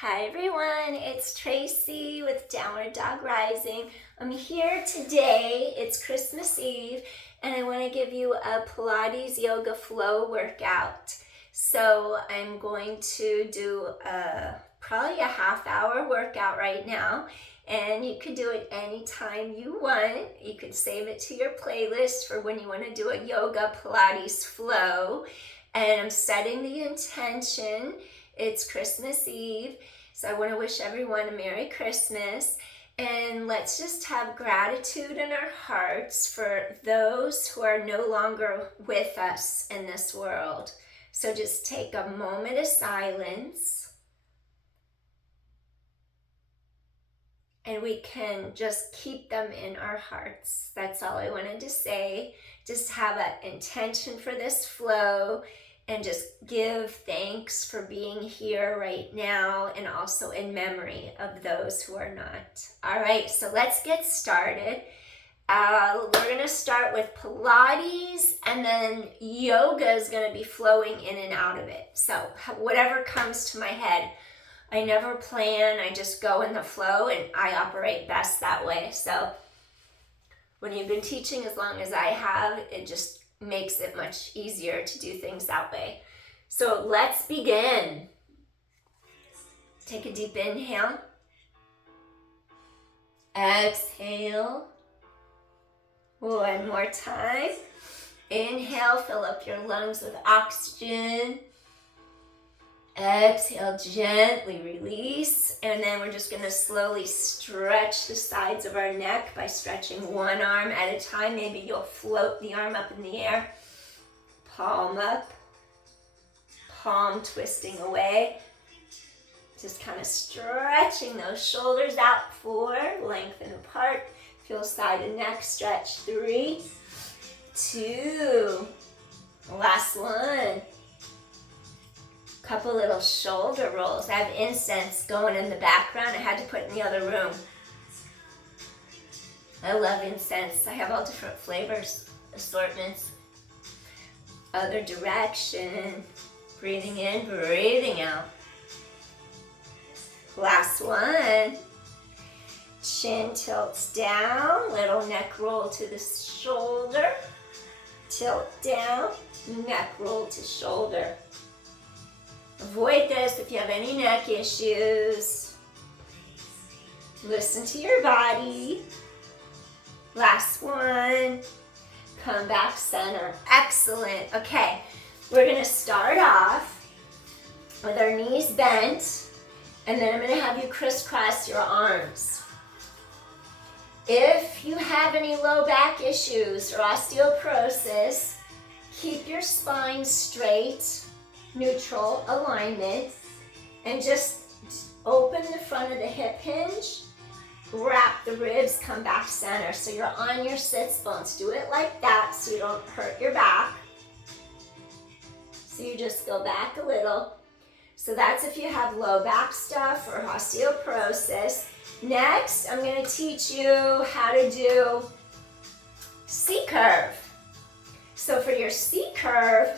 Hi everyone, it's Tracy with Downward Dog Rising. I'm here today, it's Christmas Eve, and I want to give you a Pilates Yoga flow workout. So I'm going to do probably a half-hour workout right now, and you could do it anytime you want. You could save it to your playlist for when you want to do a yoga Pilates flow. And I'm setting the intention. It's Christmas Eve, so I want to wish everyone a Merry Christmas, and let's just have gratitude in our hearts for those who are no longer with us in this world. So just take a moment of silence, and we can just keep them in our hearts. That's all I wanted to say. Just have an intention for this flow, and just give thanks for being here right now, and also in memory of those who are not. All right, so let's get started. We're gonna start with Pilates, and then yoga is gonna be flowing in and out of it. So whatever comes to my head. I never plan, I just go in the flow, and I operate best that way. So when you've been teaching as long as I have, it just makes it much easier to do things that way. So let's begin. Take a deep inhale. Exhale. One more time. Inhale, fill up your lungs with oxygen. Exhale, gently release. And then we're just going to slowly stretch the sides of our neck by stretching one arm at a time. Maybe you'll float the arm up in the air. Palm up. Palm twisting away. Just kind of stretching those shoulders out forward, lengthen apart. Feel side and neck stretch. 3, 2. Last one. Couple little shoulder rolls. I have incense going in the background. I had to put it in the other room. I love incense. I have all different flavors, assortments. Other direction. Breathing in, breathing out. Last one. Chin tilts down. Little neck roll to the shoulder. Tilt down. Neck roll to shoulder. Avoid this if you have any neck issues. Listen to your body. Last one. Come back center. Excellent. Okay, we're going to start off with our knees bent, and then I'm going to have you crisscross your arms. If you have any low back issues or osteoporosis, keep your spine straight, neutral alignment, and just open the front of the hip hinge, wrap the ribs, come back center. So you're on your sits bones. Do it like that so you don't hurt your back. So you just go back a little. So that's if you have low back stuff or osteoporosis. Next, I'm going to teach you how to do C-curve. So for your C-curve,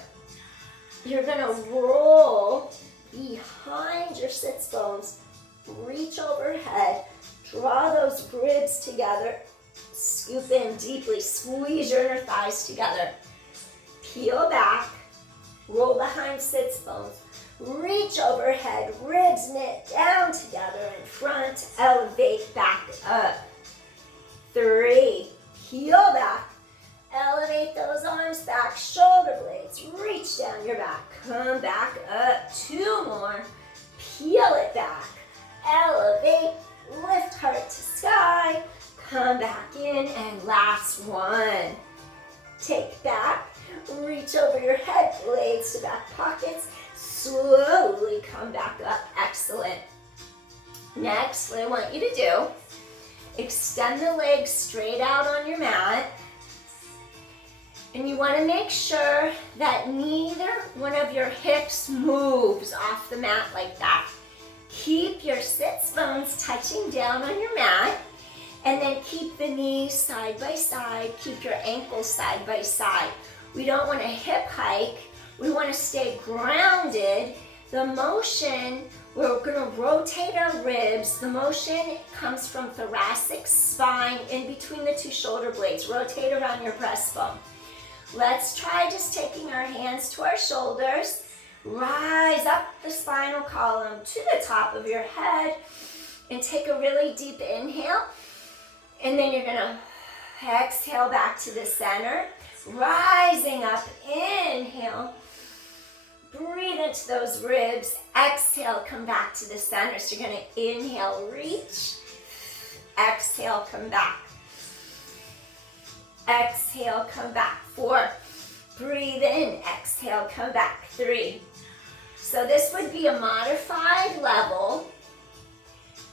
you're going to roll behind your sits bones, reach overhead, draw those ribs together, scoop in deeply, squeeze your inner thighs together, peel back, roll behind sits bones, reach overhead, ribs knit down together in front, elevate back up. 3, peel back. Elevate those arms back, shoulder blades, reach down your back, come back up. 2 more, peel it back, elevate, lift heart to sky, come back in, and last one. Take back, reach over your head, blades to back pockets, slowly come back up. Excellent. Next, what I want you to do, extend the legs straight out on your mat. And you want to make sure that neither one of your hips moves off the mat like that. Keep your sits bones touching down on your mat, and then keep the knees side by side. Keep your ankles side by side. We don't want to hip hike. We want to stay grounded. The motion We're going to rotate our ribs. The motion comes from thoracic spine in between the two shoulder blades. Rotate around your breastbone. Let's try just taking our hands to our shoulders. Rise up the spinal column to the top of your head and take a really deep inhale. And then you're going to exhale back to the center. Rising up, inhale. Breathe into those ribs. Exhale, come back to the center. So you're going to inhale, reach. Exhale, come back. Exhale, come back. 4. Breathe in. Exhale, come back. 3. So this would be a modified level.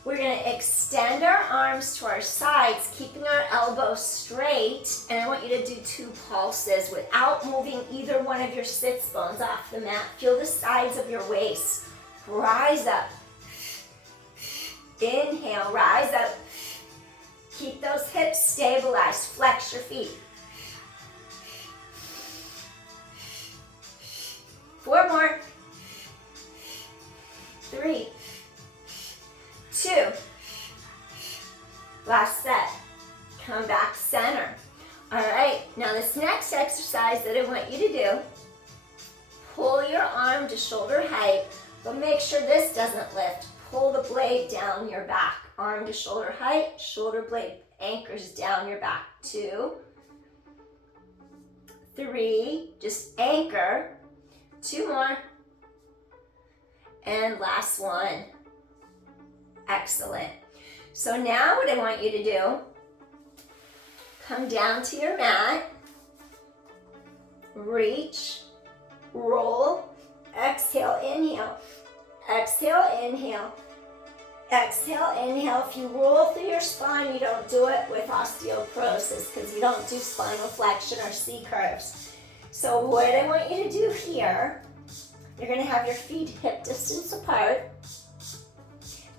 We're going to extend our arms to our sides, keeping our elbows straight. And I want you to do 2 pulses without moving either one of your sits bones off the mat. Feel the sides of your waist. Rise up. Inhale, rise up. Keep those hips stabilized. Flex your feet. 4 more. 3. 2. Last set. Come back center. All right, now this next exercise that I want you to do, pull your arm to shoulder height, but make sure this doesn't lift. Pull the blade down your back. Arm to shoulder height, shoulder blade anchors down your back. 2. 3, just anchor. 2 more. And last one. Excellent. So now what I want you to do, come down to your mat, reach, roll, exhale, inhale, exhale, inhale, exhale, inhale. If you roll through your spine, you don't do it with osteoporosis because you don't do spinal flexion or C curves. So what I want you to do here, you're going to have your feet hip distance apart.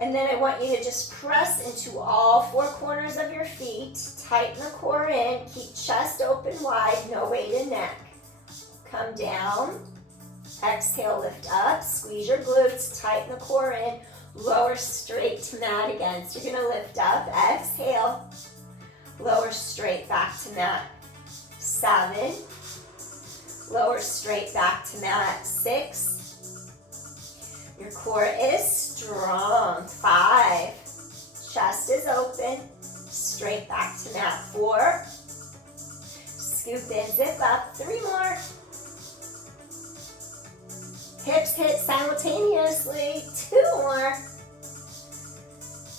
And then I want you to just press into all 4 corners of your feet. Tighten the core in. Keep chest open wide. No weight in neck. Come down. Exhale, lift up. Squeeze your glutes. Tighten the core in. Lower straight to mat again. So you're going to lift up. Exhale. Lower straight back to mat. 7. Lower straight back to mat. 6. Your core is strong. 5. Chest is open. Straight back to mat. 4. Scoop in, zip up. 3 more. Hips hit simultaneously. 2 more.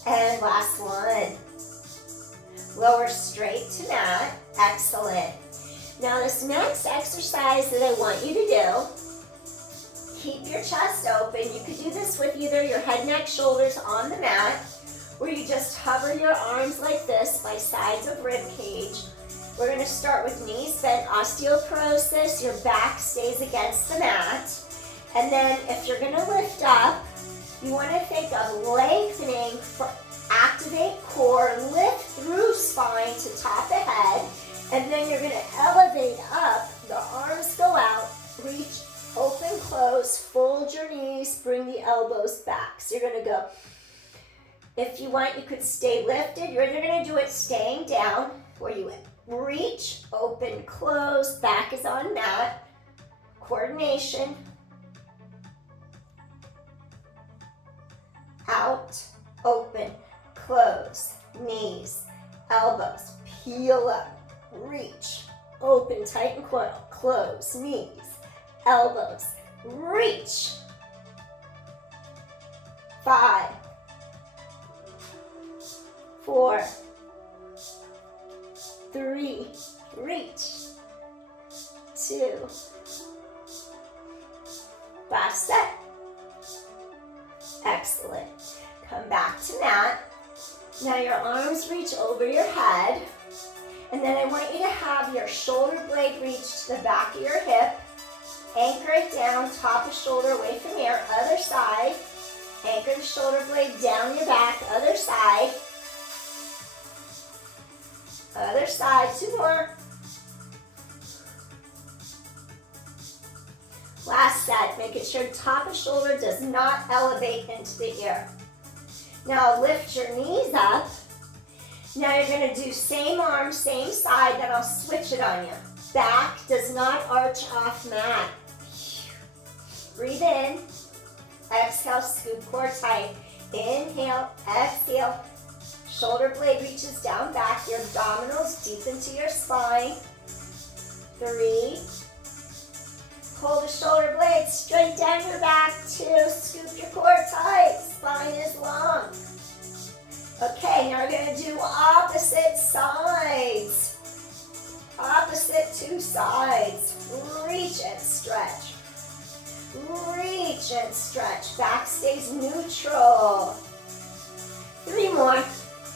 And last one. Lower straight to mat. Excellent. Now this next exercise that I want you to do, keep your chest open. You could do this with either your head, neck, shoulders on the mat, where you just hover your arms like this by sides of rib cage. We're going to start with knees bent, osteoporosis. Your back stays against the mat. And then if you're going to lift up, you want to think of lengthening for activate core, lift through spine to top of head, and then you're going to elevate up. The arms go out, reach, open, close, fold your knees, bring the elbows back. So you're going to go, if you want, you could stay lifted. You're either going to do it staying down, where you reach, open, close, back is on mat, coordination, out, open, close, knees, elbows, peel up, reach, open, tighten, coil, close, knees, elbows, reach. 5, 4, 3, reach, 2, last set. Excellent. Come back to mat. Now your arms reach over your head, and then I want you to have your shoulder blade reach to the back of your hip. Anchor it down, top of shoulder away from here. Other side. Anchor the shoulder blade down your back. Other side. Other side. 2 more. Last set, making sure top of shoulder does not elevate into the ear. Now lift your knees up. Now you're going to do same arm, same side, then I'll switch it on you. Back does not arch off mat. Breathe in. Exhale, scoop core tight. Inhale, exhale. Shoulder blade reaches down back. Your abdominals deep into your spine. 3. Pull the shoulder blade straight down your back. 2. Scoop your core tight. Spine is long. Okay, now we're going to do opposite sides. Opposite 2 sides. Reach and stretch. Reach and stretch. Back stays neutral. 3 more.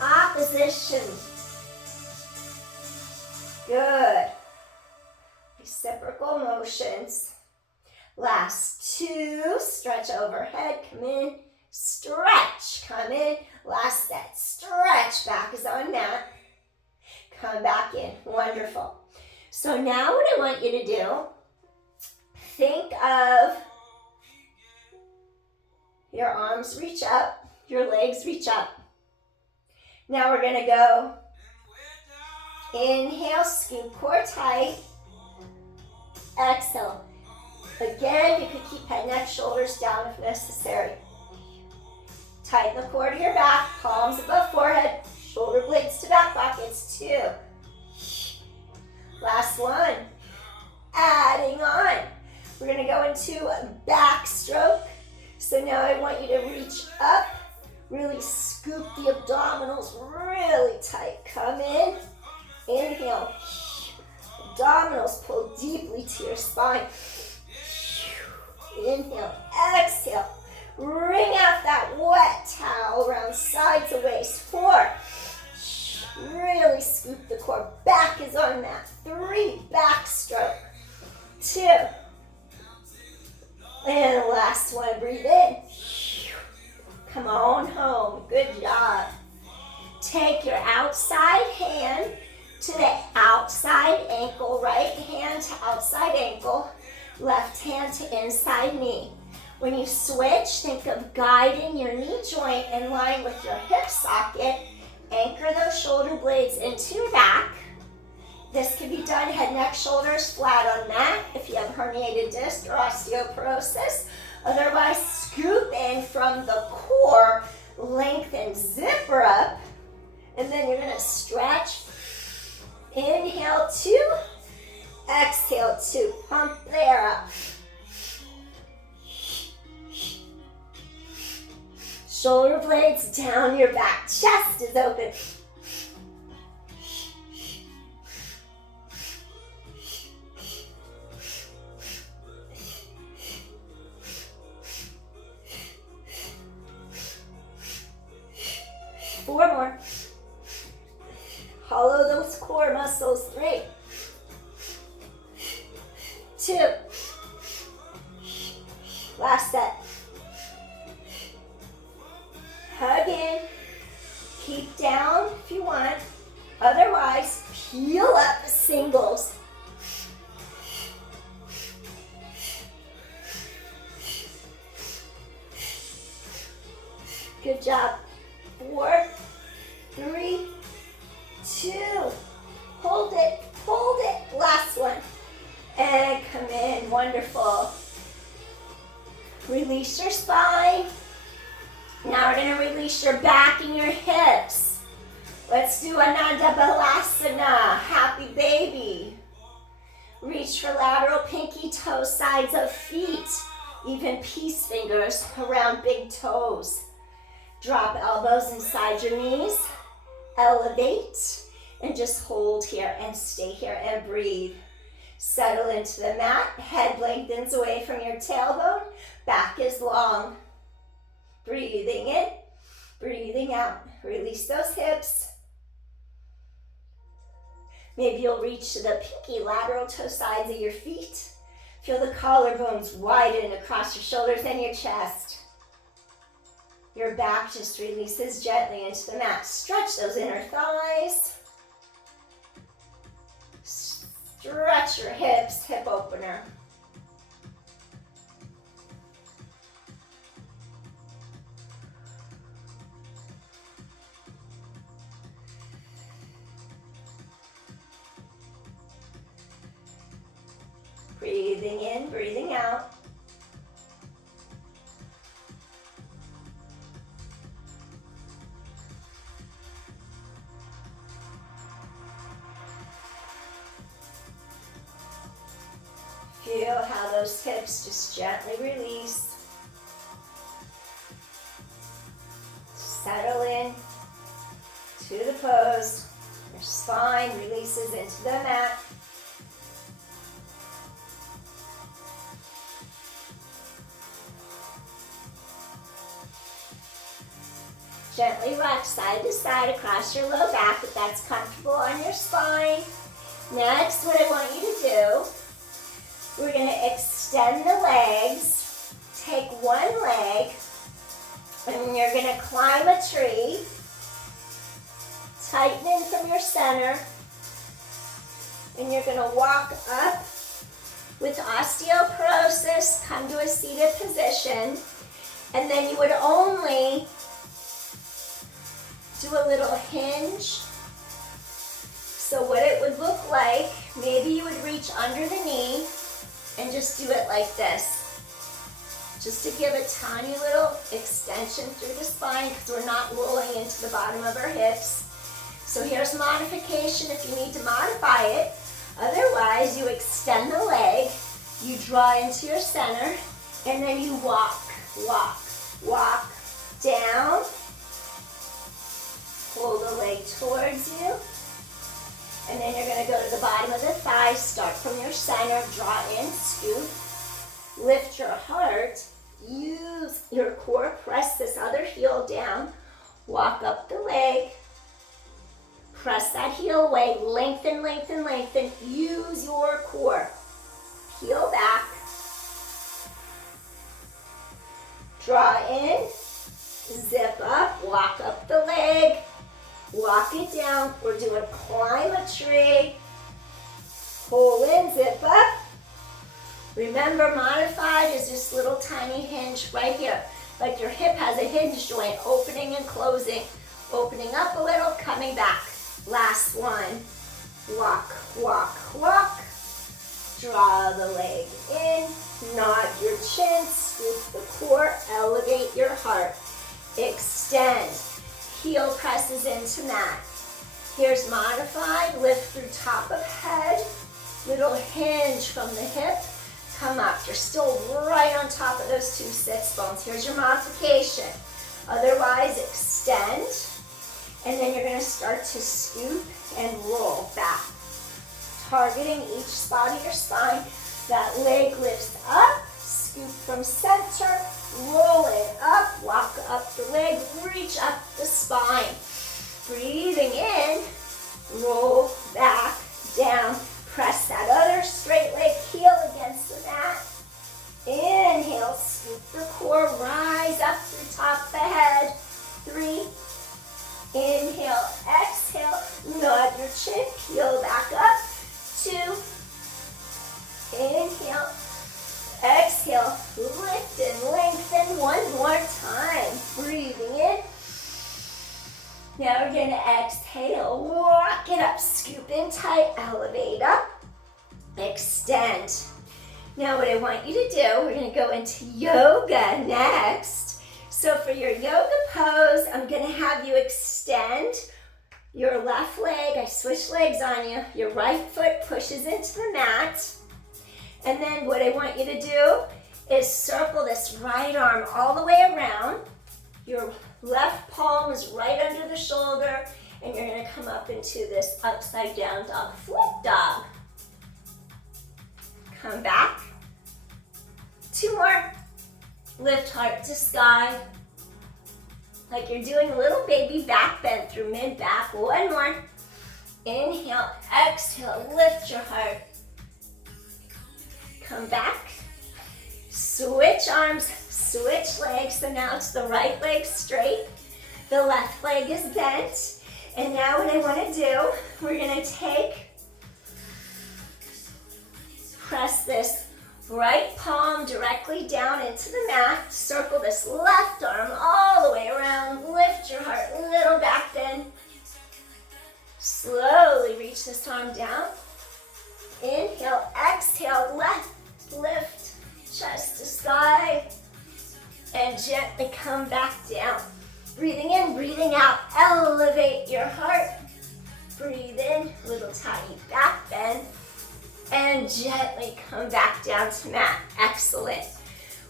Opposition. Good. Reciprocal motions. Last 2. Stretch overhead. Come in. Stretch. Come in. Last set. Stretch. Back is on mat. Come back in. Wonderful. So now what I want you to do, think of your arms reach up, your legs reach up. Now we're going to go. Inhale, scoop core tight. Exhale. Again, you could keep head, neck, shoulders down if necessary. Tighten the core to your back, palms above forehead, shoulder blades to back pockets. 2. Last one. Adding on. We're going to go into a backstroke. So now I want you to reach up, really scoop the abdominals really tight. Come in, inhale. Abdominals pull deeply to your spine. Inhale, exhale. Wring out that wet towel around sides of waist. 4. Really scoop the core. Back is on mat. 3. Backstroke. 2. And last one. Breathe in. Come on home. Good job. Take your outside hand to the outside ankle. Right hand to outside ankle. Left hand to inside knee. When you switch, think of guiding your knee joint in line with your hip socket. Anchor those shoulder blades into your back. This can be done head, neck, shoulders, flat on mat if you have herniated disc or osteoporosis. Otherwise, scoop in from the core, lengthen, zipper up, and then you're going to stretch. Inhale, 2. Exhale, 2. Pump the air up. Shoulder blades down your back. Chest is open. Four more. Hollow those core muscles. 3. 2. Last set. Hug in. Keep down if you want. Otherwise, peel up singles. Good job. 4, 3, 2. Hold it. Hold it. Last one. And come in. Wonderful. Release your spine. Now we're going to release your back and your hips. Let's do Ananda Balasana. Happy baby. Reach for lateral pinky toe sides of feet. Even peace fingers around big toes. Drop elbows inside your knees. Elevate. And just hold here and stay here and breathe. Settle into the mat. Head lengthens away from your tailbone. Back is long. Breathing in. Breathing out. Release those hips. Maybe you'll reach to the pinky lateral toe sides of your feet. Feel the collarbones widen across your shoulders and your chest. Your back just releases gently into the mat. Stretch those inner thighs. Stretch your hips, hip opener. Breathing in, breathing out. Feel how those hips just gently release. Settle in to the pose. Your spine releases into the mat. Gently rock side to side across your low back if that's comfortable on your spine. Next, what I want you to do, we're going to extend the legs. Take one leg, and you're going to climb a tree. Tighten in from your center, and you're going to walk up with osteoporosis, come to a seated position, and then you would only do a little hinge. So what it would look like, maybe you would reach under the knee and just do it like this. Just to give a tiny little extension through the spine because we're not rolling into the bottom of our hips. So here's modification if you need to modify it. Otherwise, you extend the leg, you draw into your center, and then you walk, walk, walk down. Pull the leg towards you. And then you're going to go to the bottom of the thigh. Start from your center, draw in, scoop. Lift your heart. Use your core. Press this other heel down. Walk up the leg. Press that heel away. Lengthen, lengthen, lengthen. Use your core. Peel back. Draw in. Zip up. Walk up the leg. Walk it down. We're doing climb a tree. Pull in, zip up. Remember, modified is this little tiny hinge right here. Like your hip has a hinge joint, opening and closing. Opening up a little, coming back. Last one. Walk, walk, walk. Draw the leg in. Nod your chin. Scoop the core. Elevate your heart. Extend. Heel presses into mat. Here's modified. Lift through top of head. Little hinge from the hip. Come up. You're still right on top of those two sits bones. Here's your modification. Otherwise, extend. And then you're going to start to scoop and roll back. Targeting each spot of your spine. That leg lifts up. Scoop from center. Roll it up. Walk up the leg. Reach up the spine. Breathing in. Roll back down. Press that other straight leg heel against the mat. Inhale, scoop the core, rise up through top of the head. 3. Inhale, exhale, nod your chin, peel back up. 2. Inhale, exhale, lift and lengthen. One more time. Breathing in. Now we're going to exhale, walk it up, scoop in tight, elevate up, extend. Now what I want you to do, we're going to go into yoga next. So for your yoga pose, I'm going to have you extend your left leg. I switch legs on you. Your right foot pushes into the mat. And then what I want you to do is circle this right arm all the way around. Your left palm is right under the shoulder, and you're going to come up into this upside down dog, flip dog. Come back. 2 more. Lift heart to sky. Like you're doing a little baby back bend through mid-back. 1 more. Inhale, exhale, lift your heart. Come back. Switch arms, switch legs. So now it's the right leg straight. The left leg is bent. And now what I want to do, we're going to press this right palm directly down into the mat. Circle this left arm all the way around. Lift your heart, little back bend. Slowly reach this arm down. Inhale, exhale, left gently come back down. Breathing in, breathing out. Elevate your heart. Breathe in, little tiny back bend. And gently come back down to mat. Excellent.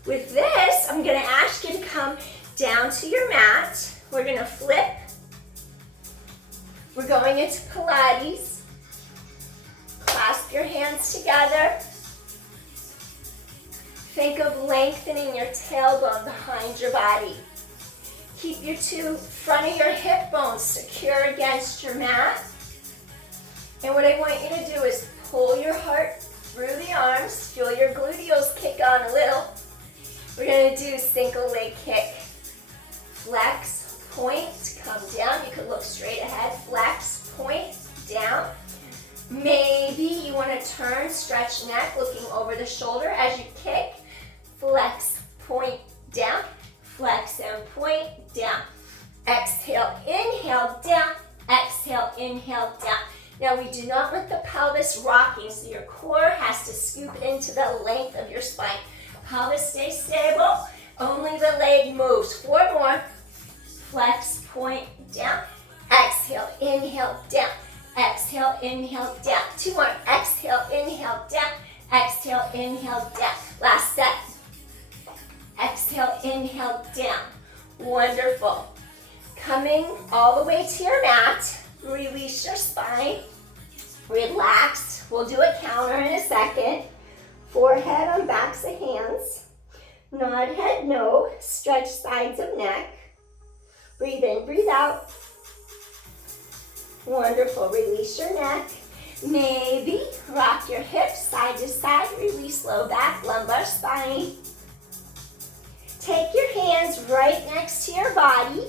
With this, I'm going to ask you to come down to your mat. We're going to flip. We're going into Pilates. Clasp your hands together. Think of lengthening your tailbone behind your body. Keep your two front of your hip bones secure against your mat. And what I want you to do is pull your heart through the arms. Feel your gluteals kick on a little. We're going to do single leg kick. Flex, point, come down. You could look straight ahead. Flex, point, down. Maybe you want to turn, stretch neck, looking over the shoulder as you kick. Flex, point, down. Flex and point, down. Exhale, inhale, down. Exhale, inhale, down. Now we do not want the pelvis rocking, so your core has to scoop into the length of your spine. Pelvis stays stable, only the leg moves. 4 more. Flex, point, down. Exhale, inhale, down. Exhale, inhale, down. 2 more. Exhale, inhale, down. Exhale, inhale, down. Last set. Exhale, inhale, down. Wonderful. Coming all the way to your mat. Release your spine. Relax. We'll do a counter in a second. Forehead on backs of hands. Nod head, no. Stretch sides of neck. Breathe in, breathe out. Wonderful. Release your neck. Maybe rock your hips side to side. Release low back, lumbar spine. Take your hands right next to your body.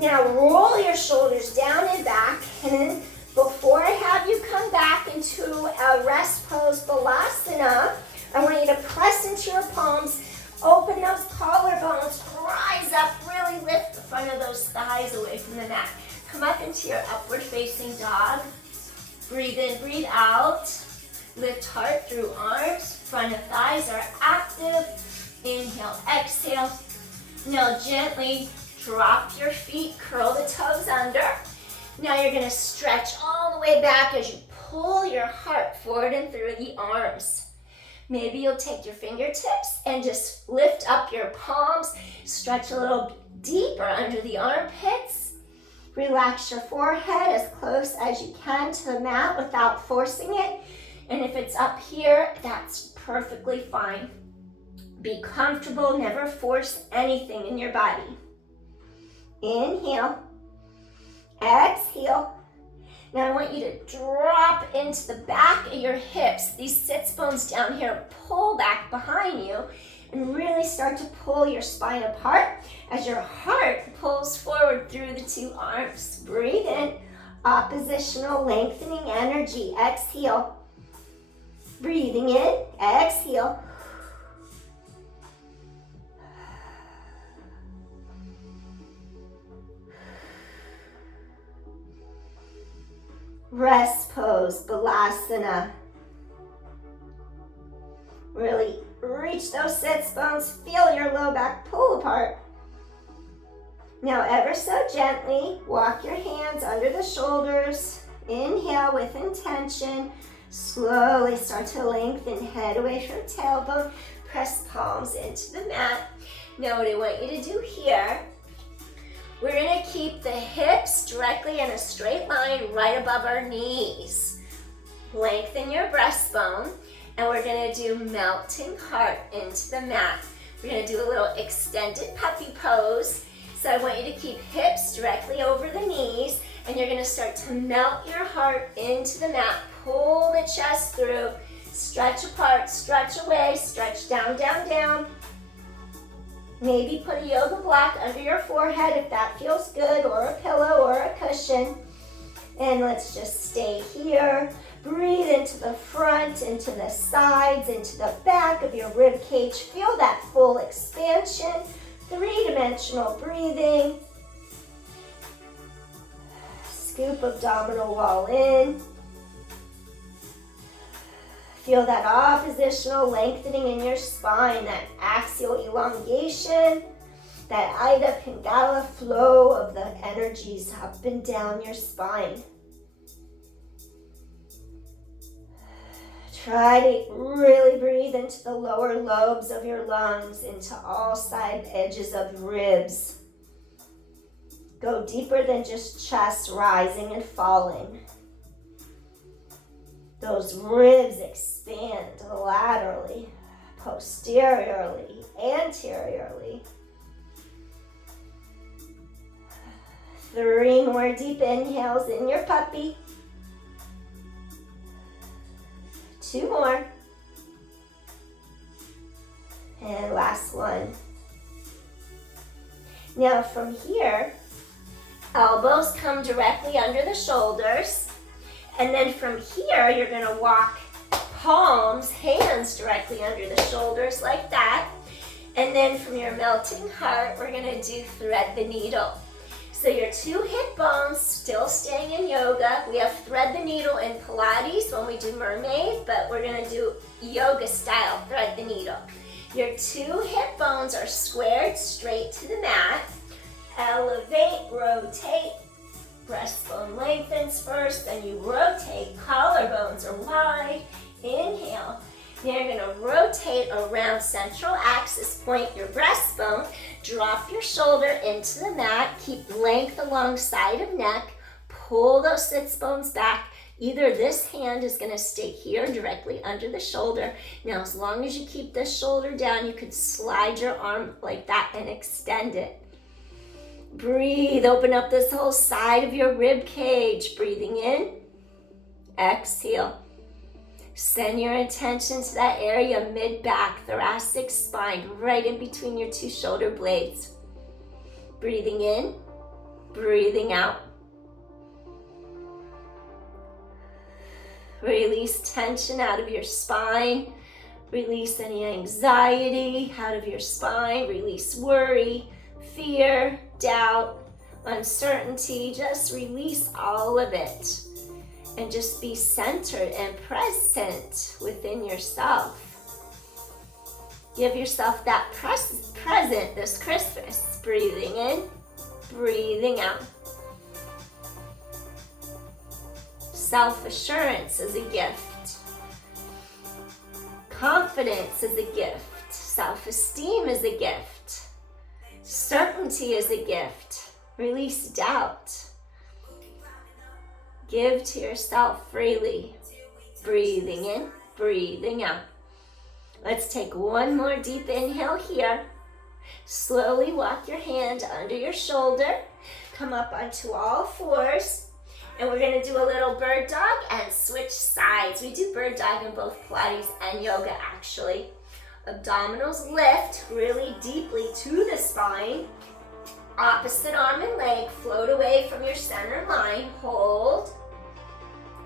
Now roll your shoulders down and back. And then before I have you come back into a rest pose, Balasana, I want you to press into your palms. Open those collarbones. Rise up. Really lift the front of those thighs away from the mat. Come up into your upward facing dog. Breathe in, breathe out. Lift heart through arms. Front of thighs are active. Inhale, exhale. Now gently drop your feet, curl the toes under. Now you're going to stretch all the way back as you pull your heart forward and through the arms. Maybe you'll take your fingertips and just lift up your palms. Stretch a little deeper under the armpits. Relax your forehead as close as you can to the mat without forcing it. And if it's up here, that's perfectly fine. Be comfortable, never force anything in your body. Inhale, exhale. Now I want you to drop into the back of your hips. These sits bones down here, pull back behind you and really start to pull your spine apart as your heart pulls forward through the 2 arms. Breathe in, oppositional lengthening energy. Exhale. Breathing in, exhale. Rest pose, Balasana. Really reach those sits bones. Feel your low back pull apart. Now ever so gently, walk your hands under the shoulders. Inhale with intention. Slowly start to lengthen head away from tailbone. Press palms into the mat. Now what I want you to do here, we're going to keep the hips directly in a straight line right above our knees. Lengthen your breastbone, and we're going to do melting heart into the mat. We're going to do a little extended puppy pose. So I want you to keep hips directly over the knees, and you're going to start to melt your heart into the mat. Pull the chest through, stretch apart, stretch away, stretch down, down, down. Maybe put a yoga block under your forehead if that feels good, or a pillow or a cushion. And let's just stay here. Breathe into the front, into the sides, into the back of your rib cage. Feel that full expansion. 3-dimensional breathing. Scoop abdominal wall in. Feel that oppositional lengthening in your spine, that axial elongation. that Ida Pingala flow of the energies up and down your spine. Try to really breathe into the lower lobes of your lungs, into all side edges of ribs. Go deeper than just chest, rising and falling. Those ribs expand laterally, posteriorly, anteriorly. 3 more deep inhales in your puppy. 2 more. And last one. Now from here, elbows come directly under the shoulders. And then from here, you're going to walk palms, hands directly under the shoulders like that. And then from your melting heart, we're going to do thread the needle. So your 2 hip bones still staying in yoga. We have thread the needle in Pilates when we do mermaid, but we're going to do yoga style thread the needle. Your 2 hip bones are squared straight to the mat. Elevate, rotate. Breastbone lengthens first, then you rotate. Collarbones are wide. Inhale. Now you're going to rotate around central axis, point your breastbone, drop your shoulder into the mat, keep length along side of neck, pull those sits bones back. Either this hand is going to stay here directly under the shoulder. Now as long as you keep this shoulder down, you could slide your arm like that and extend it. Breathe, open up this whole side of your rib cage. Breathing in, exhale. Send your attention to that area, mid-back, thoracic spine, right in between your 2 shoulder blades. Breathing in, breathing out. Release tension out of your spine. Release any anxiety out of your spine. Release worry, fear, doubt, uncertainty. Just release all of it. And just be centered and present within yourself. Give yourself that present this Christmas. Breathing in, breathing out. Self-assurance is a gift. Confidence is a gift. Self-esteem is a gift. Certainty is a gift. Release doubt. Give to yourself freely. Breathing in, breathing out. Let's take 1 more deep inhale here. Slowly walk your hand under your shoulder. Come up onto all 4s. And we're going to do a little bird dog and switch sides. We do bird dog in both Pilates and yoga actually. Abdominals lift really deeply to the spine. Opposite arm and leg float away from your center line. Hold.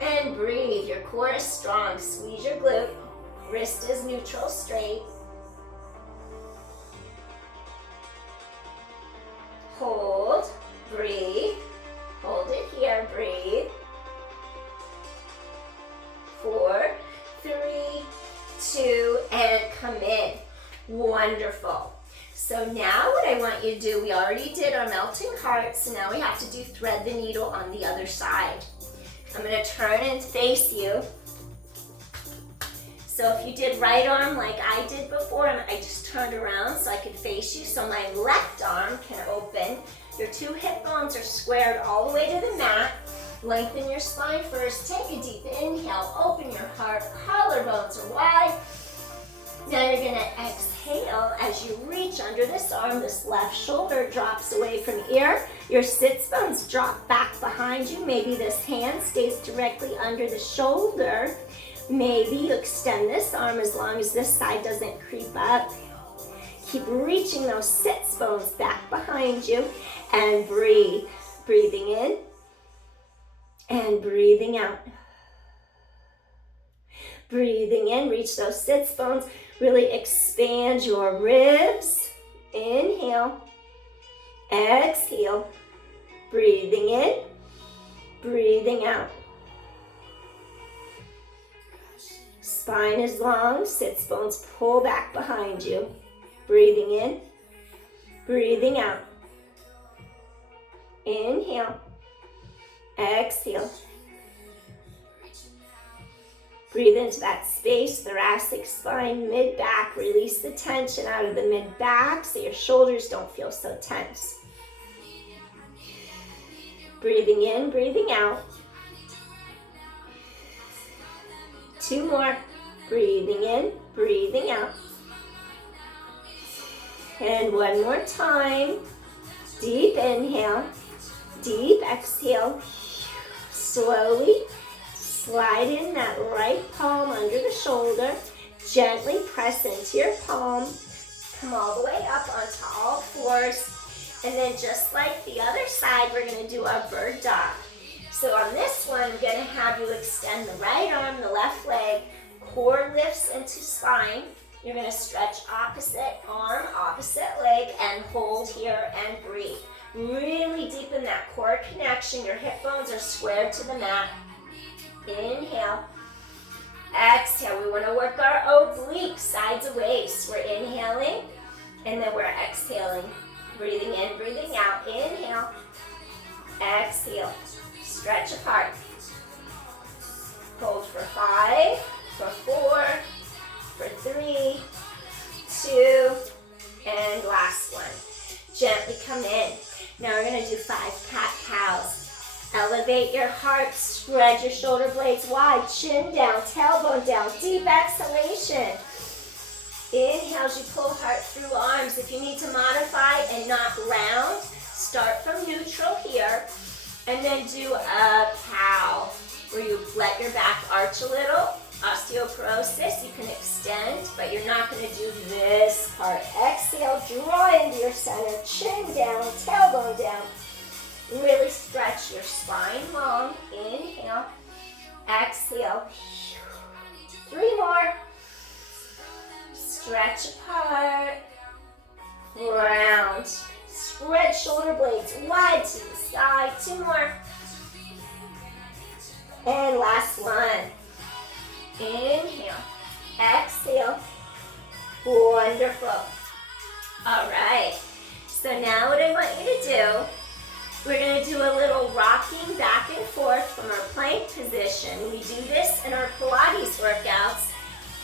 And breathe. Your core is strong. Squeeze your glute. Wrist is neutral, straight. Hold. Breathe. Hold it here. Breathe. 4, 3, 2, and come in. Wonderful. So now what I want you to do, we already did our melting heart, so now we have to do thread the needle on the other side. I'm going to turn and face you. So if you did right arm like I did before, and I just turned around so I could face you, so my left arm can open. Your 2 hip bones are squared all the way to the mat. Lengthen your spine first. Take a deep inhale. Open your heart. Collarbones are wide. Now you're going to exhale as you reach under this arm. This left shoulder drops away from ear. Your sits bones drop back behind you. Maybe this hand stays directly under the shoulder. Maybe you extend this arm as long as this side doesn't creep up. Keep reaching those sits bones back behind you and breathe. Breathing in and breathing out. Breathing in, reach those sits bones. Really expand your ribs. Inhale. Exhale. Breathing in. Breathing out. Spine is long. Sits bones pull back behind you. Breathing in. Breathing out. Inhale. Exhale. Breathe into that space, thoracic spine, mid-back. Release the tension out of the mid-back so your shoulders don't feel so tense. Breathing in, breathing out. 2 more. Breathing in, breathing out. And 1 more time. Deep inhale, deep exhale. Slowly slide in that right palm under the shoulder. Gently press into your palm. Come all the way up onto all fours. And then just like the other side, we're going to do our bird dog. So on this one, I'm going to have you extend the right arm, the left leg. Core lifts into spine. You're going to stretch opposite arm, opposite leg, and hold here and breathe. Really deepen that core connection. Your hip bones are squared to the mat. Inhale. Exhale. We want to work our obliques, sides of waist. We're inhaling, and then we're exhaling. Breathing in, breathing out. Inhale. Exhale. Stretch apart. Hold for 5, for 4, for 3, 2, and last one. Gently come in. Now we're going to do 5 cat-cows. Elevate your heart, spread your shoulder blades wide, chin down, tailbone down, deep exhalation. Inhale as you pull heart through arms. If you need to modify and not round, start from neutral here, and then do a cow, where you let your back arch a little. Osteoporosis, you can extend, but you're not going to do this part. Exhale, draw into your center, chin down, tailbone down. Really stretch your spine long. Inhale, exhale. 3 more. Stretch apart. Round. Spread shoulder blades wide to the side. 2 more. And last one. Inhale, exhale. Wonderful. All right. So now what I want you to do, we're going to do a little rocking back and forth from our plank position. We do this in our Pilates workouts,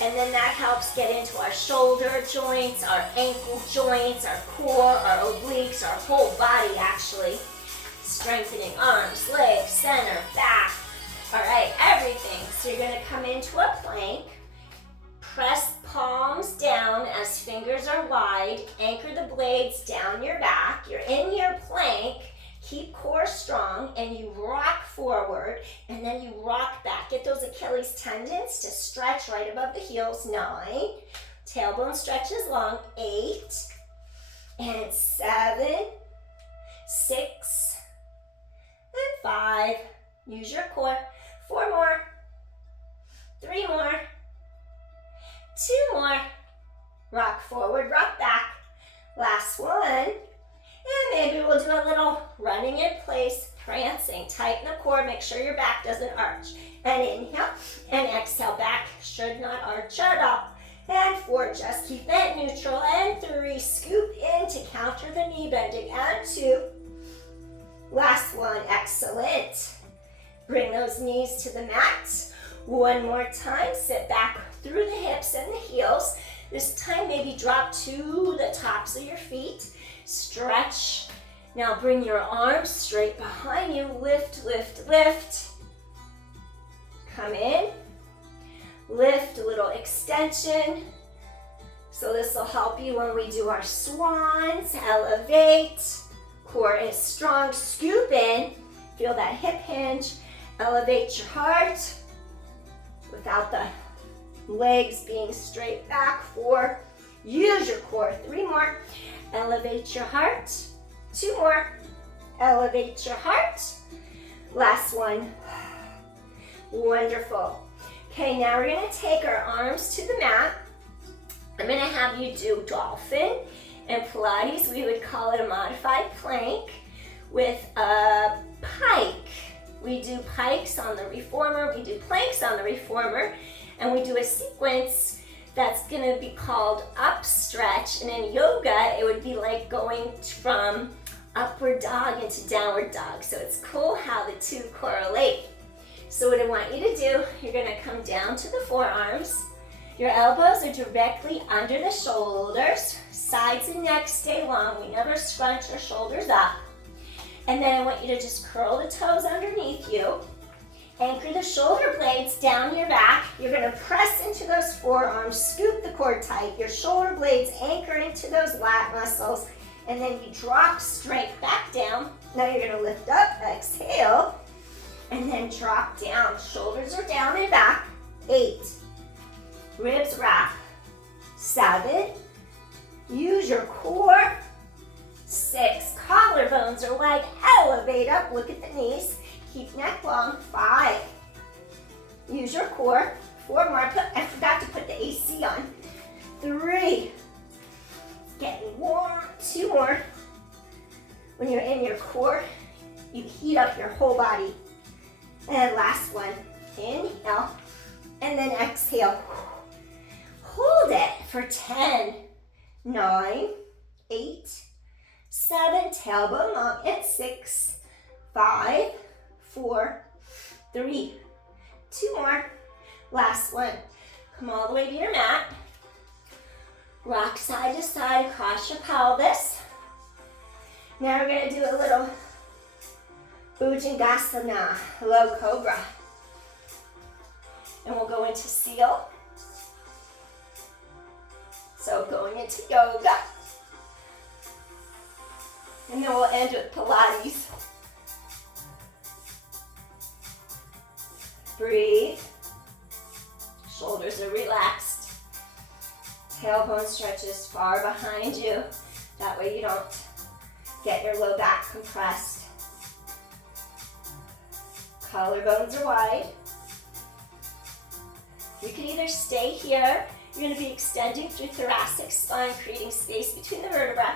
and then that helps get into our shoulder joints, our ankle joints, our core, our obliques, our whole body actually. Strengthening arms, legs, center, back. All right, everything. So you're going to come into a plank, press palms down as fingers are wide, anchor the blades down your back. You're in your plank, keep core strong, and you rock forward, and then you rock back. Get those Achilles tendons to stretch right above the heels. 9, tailbone stretches long. 8, and 7, 6, and 5. Use your core. 4 more, 3 more, 2 more. Rock forward, rock back. Last one. And maybe we'll do a little running in place, prancing. Tighten the core, make sure your back doesn't arch. And inhale and exhale, back should not arch at all. And 4, just keep it neutral. And 3, scoop in to counter the knee bending. And 2. Last one, excellent. Bring those knees to the mat. 1 more time, sit back through the hips and the heels. This time maybe drop to the tops of your feet. Stretch. Now bring your arms straight behind you. Lift, lift, lift. Come in. Lift, a little extension. So this will help you when we do our swans. Elevate. Core is strong. Scoop in. Feel that hip hinge. Elevate your heart without the legs being straight back. 4. Use your core. 3 more. Elevate your heart. 2 more. Elevate your heart. Last one. Wonderful. Okay, now we're going to take our arms to the mat. I'm going to have you do dolphin. In Pilates, we would call it a modified plank with a pike. We do pikes on the reformer, we do planks on the reformer, and we do a sequence That's gonna be called up stretch. And in yoga, it would be like going from upward dog into downward dog. So it's cool how the two correlate. So what I want you to do, you're gonna come down to the forearms. Your elbows are directly under the shoulders. Sides and neck stay long. We never scrunch our shoulders up. And then I want you to just curl the toes underneath you. Anchor the shoulder blades down your back. You're gonna press into those forearms, scoop the core tight. Your shoulder blades anchor into those lat muscles, and then you drop straight back down. Now you're gonna lift up, exhale, and then drop down. Shoulders are down and back. 8. Ribs wrap. 7. Use your core. 6. Collarbones are wide. Elevate up. Look at the knees. Keep neck long. 5. Use your core. 4 more. I forgot to put the AC on. 3. Getting warm. 2 more. When you're in your core, you heat up your whole body. And last one. Inhale. And then exhale. Hold it for 10, 9, 8, 7, tailbone long at 6, 5, 4, 3, 2 more. Last one. Come all the way to your mat. Rock side to side across your pelvis. Now we're going to do a little Bhujangasana, low cobra. And we'll go into seal. So going into yoga. And then we'll end with Pilates. Breathe. Shoulders are relaxed. Tailbone stretches far behind you. That way you don't get your low back compressed. Collarbones are wide. You can either stay here. You're going to be extending through thoracic spine, creating space between the vertebrae,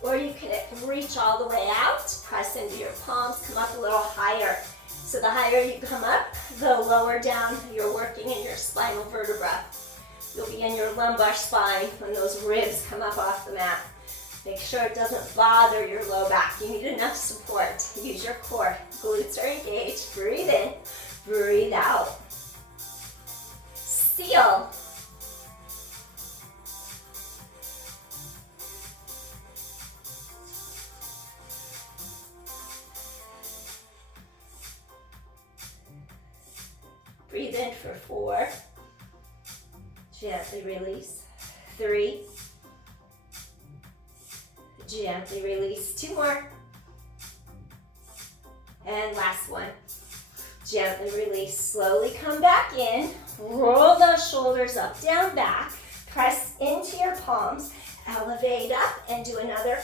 or you can reach all the way out, press into your palms, come up a little higher. So the higher you come up, the lower down you're working in your spinal vertebra. You'll be in your lumbar spine when those ribs come up off the mat. Make sure it doesn't bother your low back. You need enough support. Use your core. Glutes are engaged. Breathe in, breathe out. Seal. Breathe in for 4. Gently release. 3. Gently release. 2 more. And last one. Gently release. Slowly come back in. Roll those shoulders up, down, back. Press into your palms. Elevate up and do another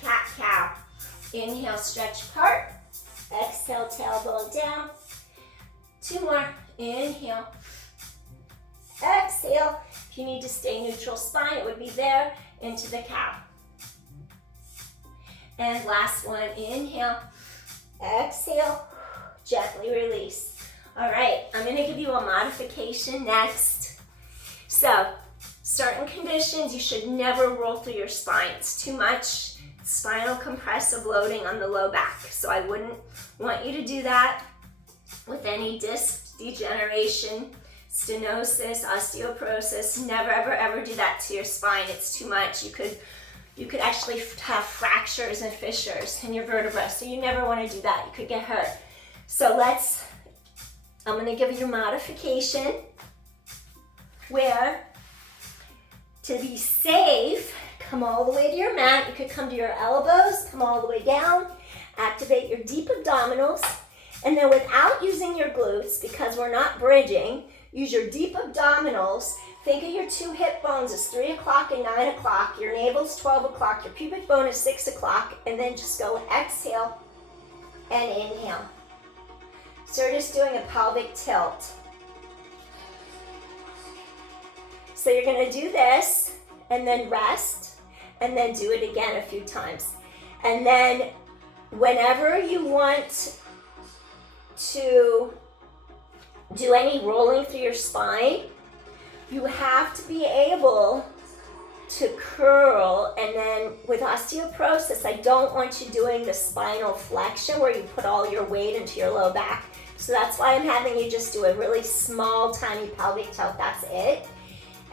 cat-cow. Inhale, stretch apart. Exhale, tailbone down. 2 more. Inhale. Exhale. If you need to stay neutral spine, it would be there into the cow. And last one. Inhale. Exhale. Gently release. All right, I'm going to give you a modification next. So, certain conditions, you should never roll through your spine. It's too much spinal compressive loading on the low back. So I wouldn't want you to do that with any disc degeneration, stenosis, osteoporosis. Never, ever, ever do that to your spine. It's too much. You could actually have fractures and fissures in your vertebrae. So you never want to do that. You could get hurt. So I'm going to give you a modification where, to be safe, come all the way to your mat. You could come to your elbows, come all the way down, activate your deep abdominals, and then without using your glutes, because we're not bridging, use your deep abdominals. Think of your 2 hip bones as 3 o'clock and 9 o'clock, your navel's 12 o'clock, your pubic bone is 6 o'clock, and then just go exhale and inhale. So we're just doing a pelvic tilt. So you're going to do this, and then rest, and then do it again a few times. And then whenever you want to do any rolling through your spine, You have to be able to curl, and then with osteoporosis, I don't want you doing the spinal flexion where you put all your weight into your low back. So that's why I'm having you just do a really small, tiny pelvic tilt, that's it.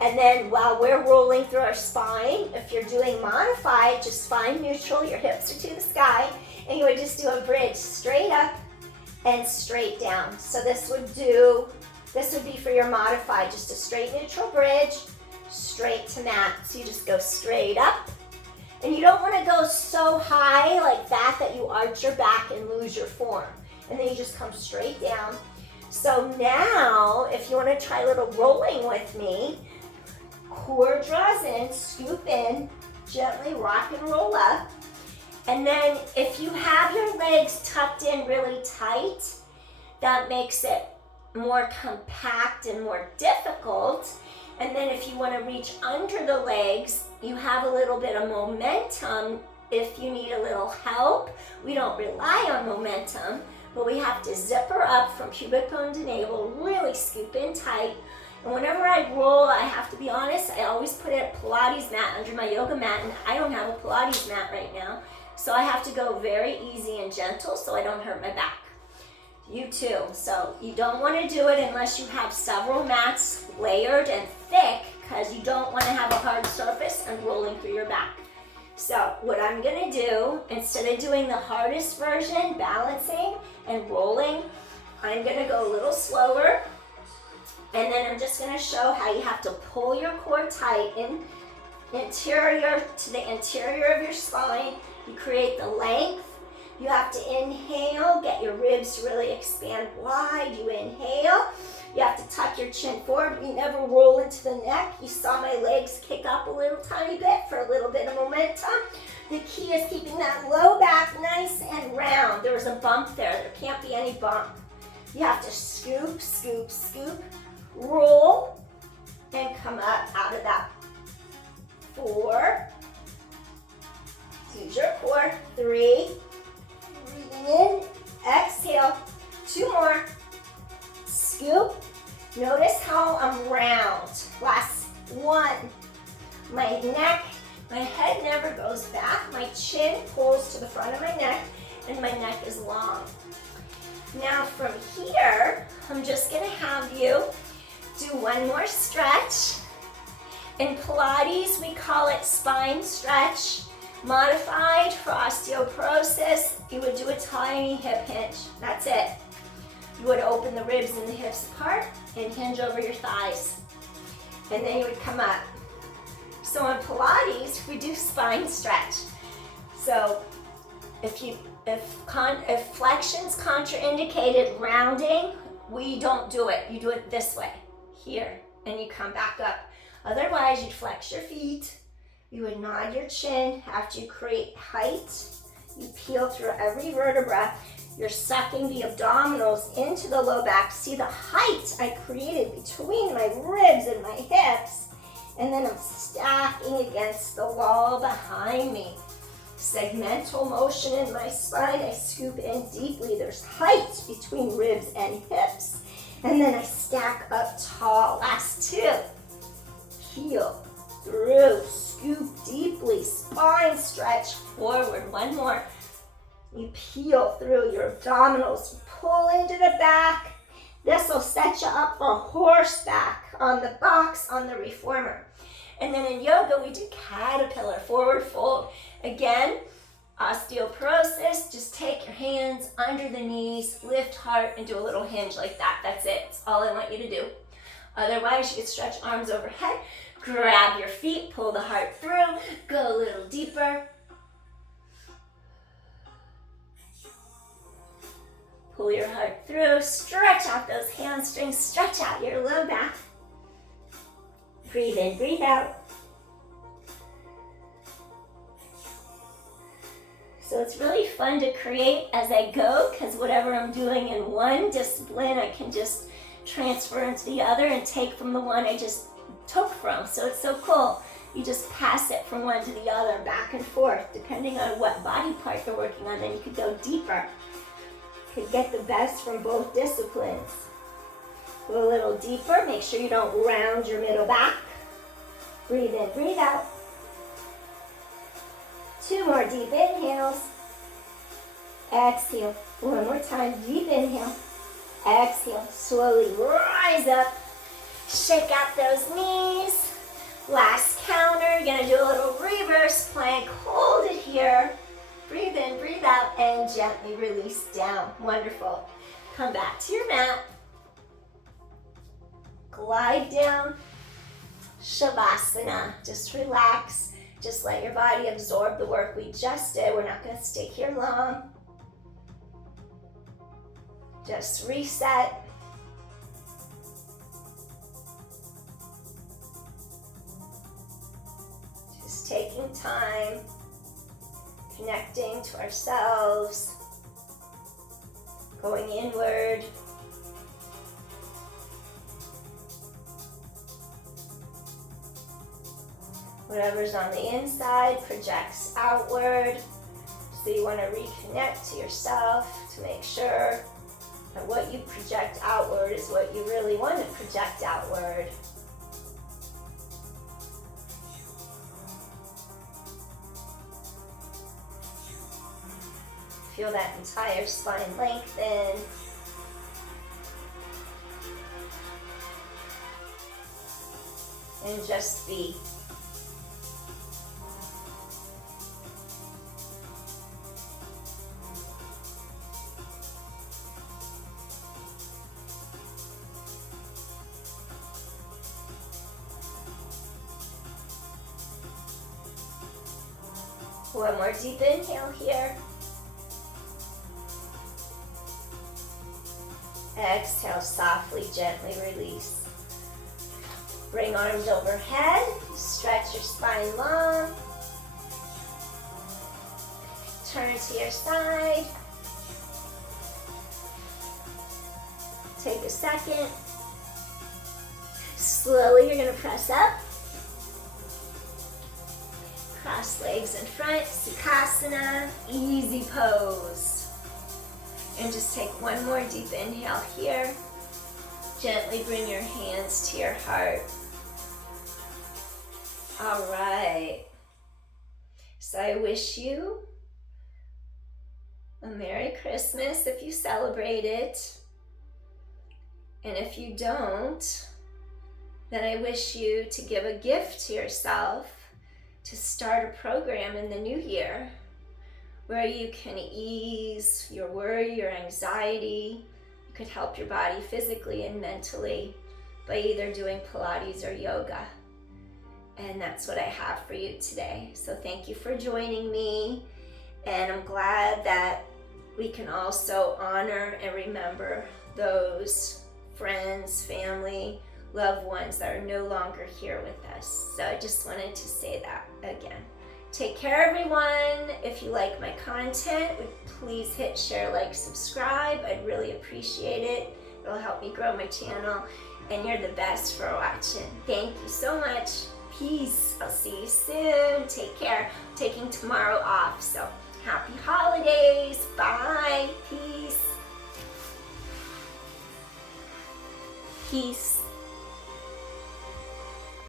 And then while we're rolling through our spine, if you're doing modified, just find neutral, your hips are to the sky, and you would just do a bridge straight up and straight down. So this would be for your modified, just a straight neutral bridge, straight to mat. So you just go straight up, and you don't want to go so high like that you arch your back and lose your form. And then you just come straight down. So now, if you want to try a little rolling with me, core draws in, scoop in, gently rock and roll up. And then if you have your legs tucked in really tight, that makes it more compact and more difficult. And then if you want to reach under the legs, you have a little bit of momentum. If you need a little help, we don't rely on momentum, but we have to zipper up from pubic bone to navel, really scoop in tight. And whenever I roll, I have to be honest, I always put a Pilates mat under my yoga mat, and I don't have a Pilates mat right now. So I have to go very easy and gentle so I don't hurt my back. You too. So you don't want to do it unless you have several mats layered and thick, because you don't want to have a hard surface and rolling through your back. So what I'm going to do, instead of doing the hardest version, balancing and rolling, I'm going to go a little slower. And then I'm just going to show how you have to pull your core tight in interior to the interior of your spine. You create the length. You have to inhale, get your ribs to really expand wide. You inhale. You have to tuck your chin forward. You never roll into the neck. You saw my legs kick up a little tiny bit for a little bit of momentum. The key is keeping that low back nice and round. There was a bump there. There can't be any bump. You have to scoop, scoop, scoop, roll, and come up out of that. 4. Use your core. 3. Breathing in. Exhale. 2 more. Scoop. Notice how I'm round. Last 1. My neck, my head never goes back. My chin pulls to the front of my neck, and my neck is long. Now from here, I'm just going to have you do one more stretch. In Pilates, we call it spine stretch. Modified for osteoporosis, you would do a tiny hip hinge. That's it. You would open the ribs and the hips apart and hinge over your thighs. And then you would come up. So in Pilates, we do spine stretch. So if flexion's contraindicated, rounding, we don't do it. You do it this way, here, and you come back up. Otherwise, you'd flex your feet. You would nod your chin. After you create height, you peel through every vertebra. You're sucking the abdominals into the low back. See the height I created between my ribs and my hips. And then I'm stacking against the wall behind me. Segmental motion in my spine. I scoop in deeply. There's height between ribs and hips. And then I stack up tall. Last 2. Peel through. Scoop deeply. Spine stretch forward. 1 more. You peel through your abdominals, pull into the back. This will set you up for horseback on the box, on the reformer. And then in yoga, we do caterpillar, forward fold. Again, osteoporosis, just take your hands under the knees, lift heart, and do a little hinge like that. That's it. That's all I want you to do. Otherwise, you can stretch arms overhead, grab your feet, pull the heart through, go a little deeper. Pull your heart through, stretch out those hamstrings, stretch out your low back. Breathe in, breathe out. So it's really fun to create as I go, because whatever I'm doing in one discipline, I can just transfer into the other and take from the one I just took from. So it's so cool. You just pass it from one to the other, back and forth, depending on what body part you're working on. Then you could go deeper. Could get the best from both disciplines. Go a little deeper. Make sure you don't round your middle back. Breathe in, breathe out. 2 more deep inhales. Exhale. 1 more time. Deep inhale. Exhale. Slowly rise up. Shake out those knees. Last counter. You're going to do a little reverse plank. Hold it here. Breathe in, breathe out, and gently release down. Wonderful. Come back to your mat. Glide down. Shavasana. Just relax. Just let your body absorb the work we just did. We're not going to stay here long. Just reset. Just taking time, connecting to ourselves, going inward. Whatever's on the inside projects outward. So you want to reconnect to yourself to make sure that what you project outward is what you really want to project outward. Feel that entire spine lengthen. And just be. One more deep inhale here. Exhale, softly, gently release. Bring arms overhead. Stretch your spine long. Turn to your side. Take a second. Slowly, you're going to press up. Cross legs in front, Sukhasana, easy pose. And just take one more deep inhale here. Gently bring your hands to your heart. All right. So I wish you a Merry Christmas if you celebrate it. And if you don't, then I wish you to give a gift to yourself to start a program in the new year where you can ease your worry, your anxiety. You could help your body physically and mentally by either doing Pilates or yoga. And that's what I have for you today. So thank you for joining me. And I'm glad that we can also honor and remember those friends, family, loved ones that are no longer here with us. So I just wanted to say that again. Take care, everyone. If you like my content, please hit share, like, subscribe. I'd really appreciate it. It'll help me grow my channel. And you're the best for watching. Thank you so much. Peace. I'll see you soon. Take care. I'm taking tomorrow off, so happy holidays. Bye. Peace. Peace.